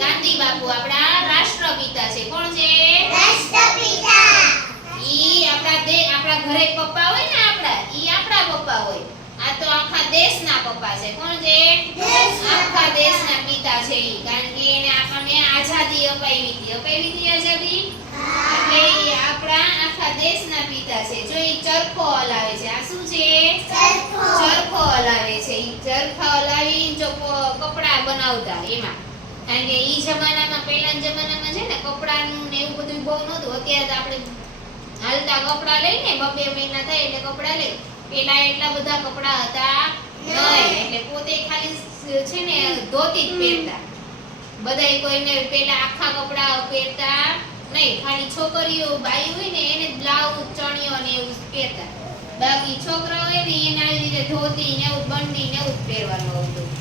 ગાંધી બાપુ આપણા રાષ્ટ્રપિતા છે. કોણ છે? ઈ આપણા ઘરે પપ્પા હોય ને, ઈ આપણા પપ્પા હોય. આ તો આખા દેશના પપ્પા છે. કોણ છે? આખા દેશના પિતા છે ઈ. કારણ કે એને આપણને આઝાદી અપાવી હતી આઝાદી. એટલે ઈ આપણા આખા દેશના પિતા છે. જો ઈ ચરખો હલાવે છે. આ શું છે? ચરખો હલાવે છે. ઈ ચરખા હલાવી જો કપડા બનાવતા એમાં. કારણ કે ઈ જમાનામાં, પહેલાના જમાનામાં છે ને, કપડાનું ને એવું બધું બહુ નહોતું. અત્યારે તો આપણે હાલતા કપડા લઈને 2 મહિના થાય એટલે કપડા લઈ. પેલા એટલા બધા કપડા હતા નહીં, એટલે પોતે ખાલી છે ને ધોતી જ પહેરતા. બધાય કોઈને પેલા આખા કપડા પહેરતા નહીં. ખાલી છોકરીઓ બાઈ હોય ને એને બ્લાઉઝ, ચણિયો ને એવું પહેરતા. બાકી છોકરા હોય ને એને આવી રીતે ધોતી ને એવું, બંડી ને એવું પહેરવાનું આવતું.